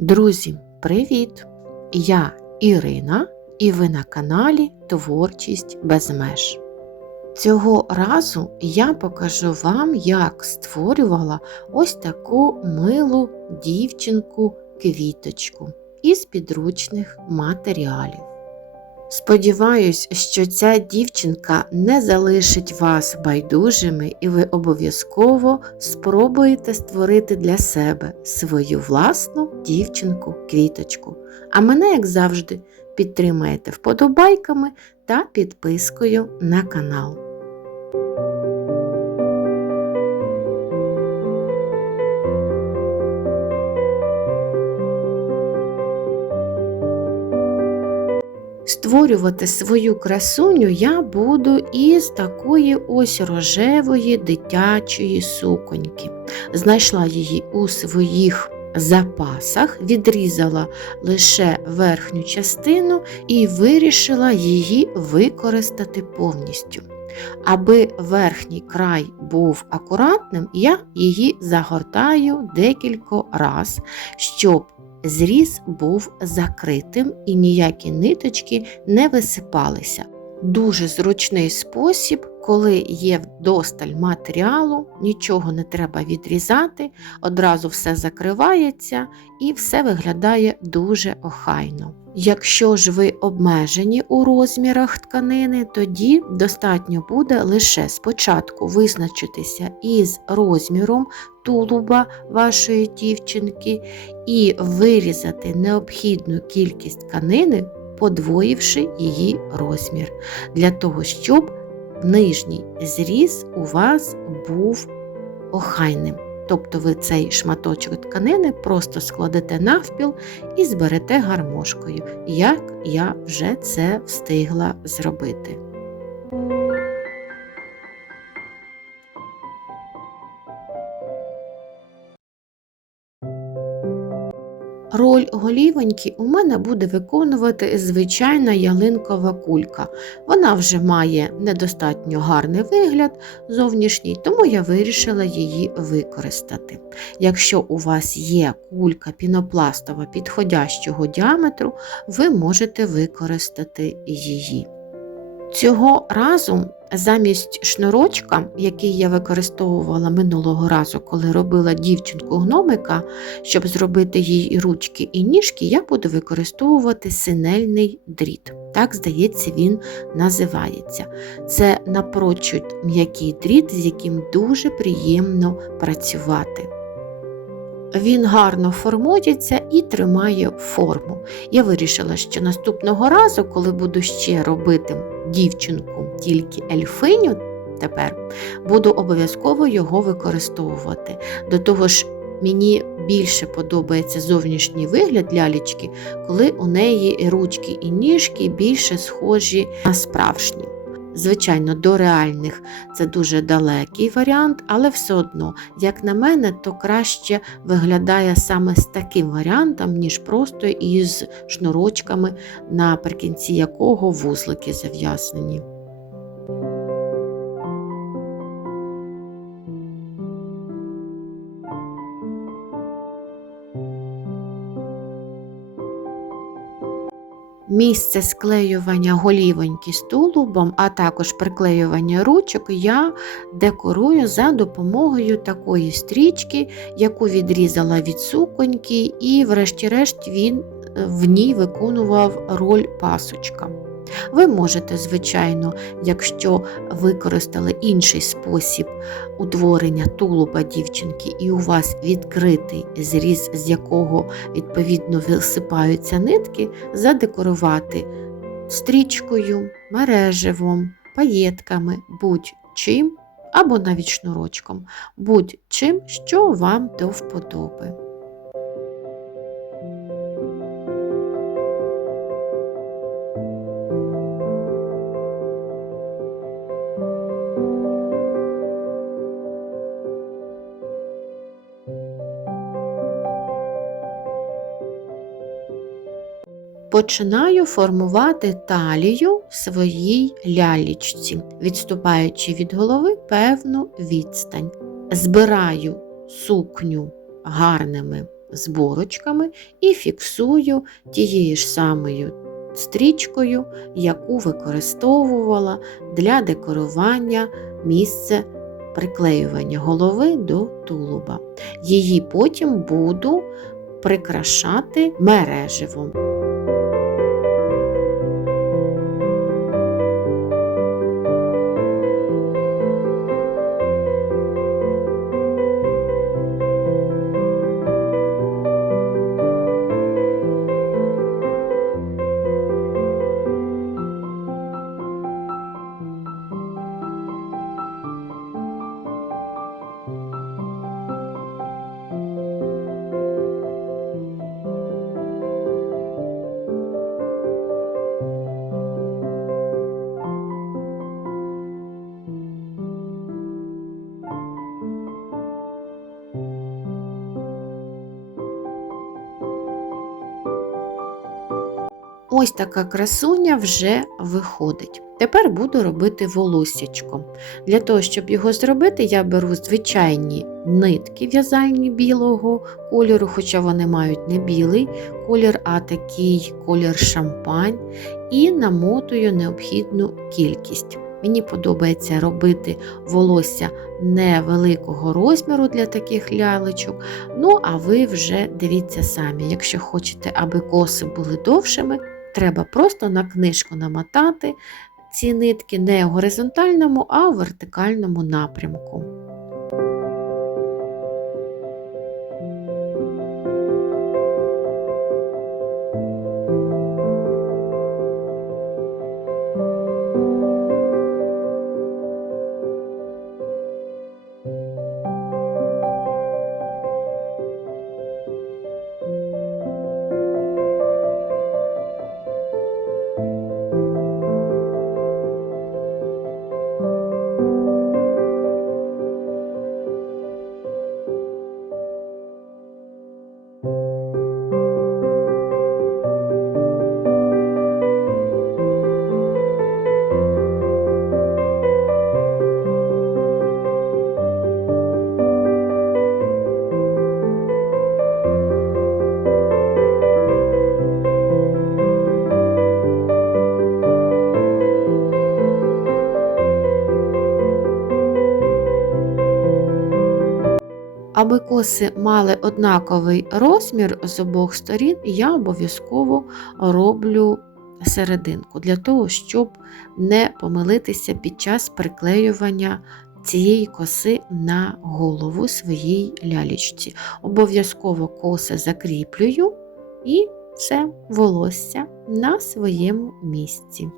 Друзі, привіт! Я Ірина і ви на каналі Творчість без меж. Цього разу я покажу вам, як створювала ось таку милу дівчинку-квіточку із підручних матеріалів. Сподіваюсь, що ця дівчинка не залишить вас байдужими, і ви обов'язково спробуєте створити для себе свою власну дівчинку-квіточку. А мене, як завжди, підтримаєте вподобайками та підпискою на канал. Створювати свою красуню я буду із такої ось рожевої дитячої суконьки. Знайшла її у своїх запасах, відрізала лише верхню частину і вирішила її використати повністю. Аби верхній край був акуратним, я її загортаю декілька раз, щоб зріз був закритим і ніякі ниточки не висипалися. Дуже зручний спосіб, коли є вдосталь матеріалу, нічого не треба відрізати, одразу все закривається і все виглядає дуже охайно. Якщо ж ви обмежені у розмірах тканини, тоді достатньо буде лише спочатку визначитися із розміром тулуба вашої дівчинки і вирізати необхідну кількість тканини, подвоївши її розмір, для того, щоб нижній зріз у вас був охайним. Тобто ви цей шматочок тканини просто складете навпіл і зберете гармошкою, як я вже це встигла зробити. Роль голівоньки у мене буде виконувати звичайна ялинкова кулька. Вона вже має недостатньо гарний вигляд зовнішній, тому я вирішила її використати. Якщо у вас є кулька пінопластова підходящого діаметру, ви можете використати її. Цього разу замість шнурочка, який я використовувала минулого разу, коли робила дівчинку гномика, щоб зробити їй ручки і ніжки, я буду використовувати синельний дріт. Так, здається, він називається. Це напрочуд м'який дріт, з яким дуже приємно працювати. Він гарно формується і тримає форму. Я вирішила, що наступного разу, коли буду ще робити дівчинку тільки ельфиню, тепер буду обов'язково його використовувати. До того ж, мені більше подобається зовнішній вигляд лялічки, коли у неї ручки і ніжки більше схожі на справжні. Звичайно, до реальних це дуже далекий варіант, але все одно, як на мене, то краще виглядає саме з таким варіантом, ніж просто із шнурочками, наприкінці якого вузлики зав'язнені. Місце склеювання голівоньки з а також приклеювання ручок я декорую за допомогою такої стрічки, яку відрізала від суконьки, і, врешті-решт, він в ній виконував роль пасочка. Ви можете, звичайно, якщо використали інший спосіб утворення тулуба дівчинки, і у вас відкритий зріз, з якого відповідно висипаються нитки, задекорувати стрічкою, мереживом, паєтками, будь-чим, або навіть шнурочком, будь-чим, що вам до вподоби. Починаю формувати талію в своїй лялічці, відступаючи від голови певну відстань. Збираю сукню гарними зборочками і фіксую тією ж самою стрічкою, яку використовувала для декорування місця приклеювання голови до тулуба. Її потім буду прикрашати мереживом. Ось така красуня вже виходить. Тепер буду робити волоссячко. Для того, щоб його зробити, я беру звичайні нитки в'язальні білого кольору, хоча вони мають не білий колір, а такий колір шампань, і намотую необхідну кількість. Мені подобається робити волосся невеликого розміру для таких лялечок. Ну, а ви вже дивіться самі, якщо хочете, аби коси були довшими, треба просто на книжку намотати ці нитки не в горизонтальному, а в вертикальному напрямку. Коси мали однаковий розмір з обох сторін, я обов'язково роблю серединку для того, щоб не помилитися під час приклеювання цієї коси на голову своїй лялічці. Обов'язково коси закріплюю і все волосся на своєму місці.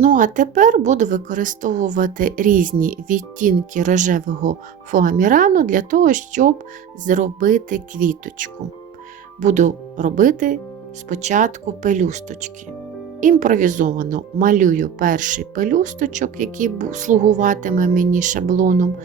Ну, а тепер буду використовувати різні відтінки рожевого фоамірану для того, щоб зробити квіточку. Буду робити спочатку пелюсточки. Імпровізовано малюю перший пелюсточок, який слугуватиме мені шаблоном,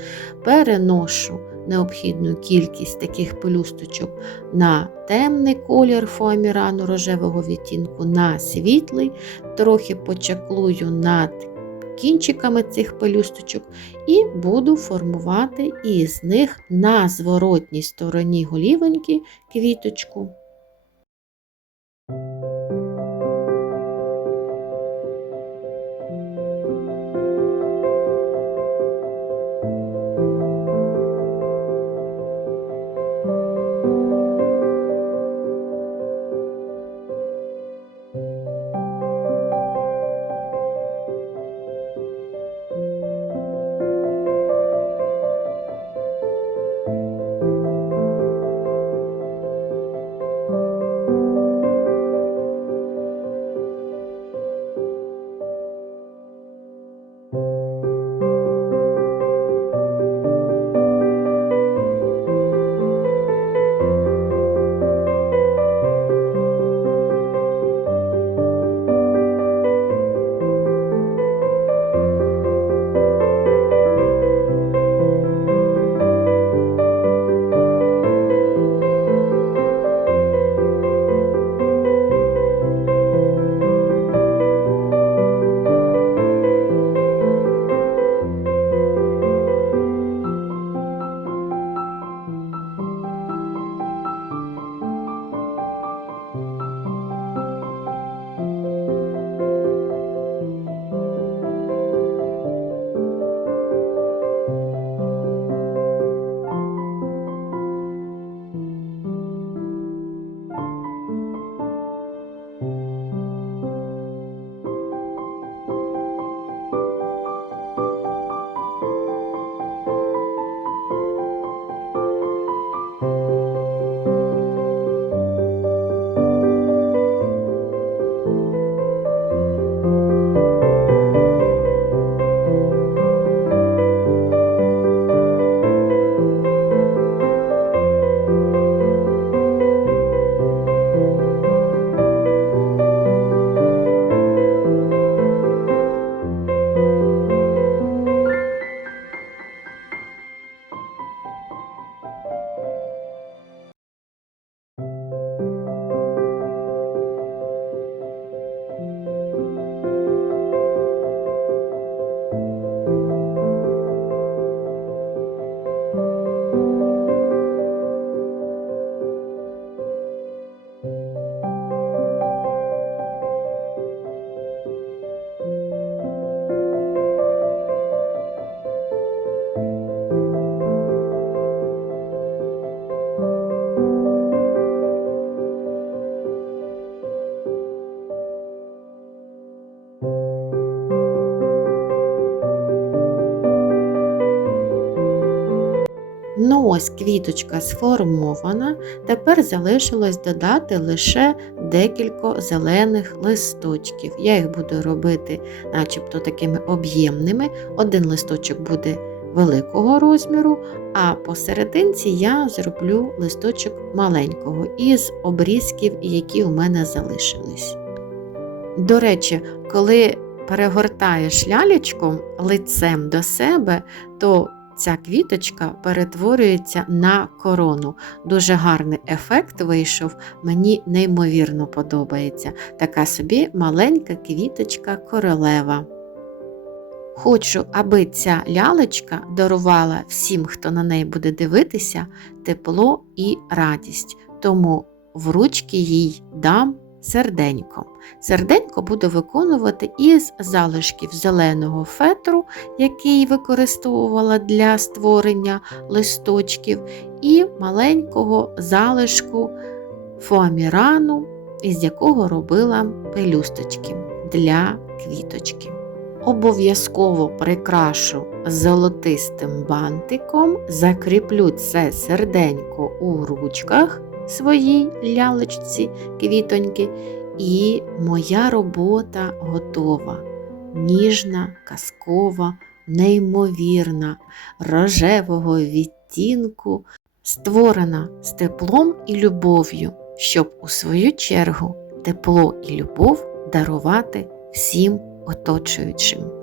переношу необхідну кількість таких пелюсточок на темний колір фоамірану рожевого відтінку, на світлий, трохи почаклую над кінчиками цих пелюсточок і буду формувати із них на зворотній стороні голівоньки квіточку. Ось квіточка сформована, тепер залишилось додати лише декілька зелених листочків. Я їх буду робити начебто такими об'ємними. Один листочок буде великого розміру, а посерединці я зроблю листочок маленького із обрізків, які у мене залишились. До речі, коли перегортаєш лялечку лицем до себе, то ця квіточка перетворюється на корону. Дуже гарний ефект вийшов, мені неймовірно подобається. Така собі маленька квіточка королева. Хочу, аби ця лялечка дарувала всім, хто на неї буде дивитися, тепло і радість. Тому в ручки їй дам серденько. Серденько буду виконувати із залишків зеленого фетру, який використовувала для створення листочків, і маленького залишку фоамірану, із якого робила пелюсточки для квіточки. Обов'язково прикрашу золотистим бантиком, закріплю це серденько у ручках своїй лялечці квітоньки, і моя робота готова. Ніжна, казкова, неймовірна, рожевого відтінку, створена з теплом і любов'ю, щоб у свою чергу тепло і любов дарувати всім оточуючим.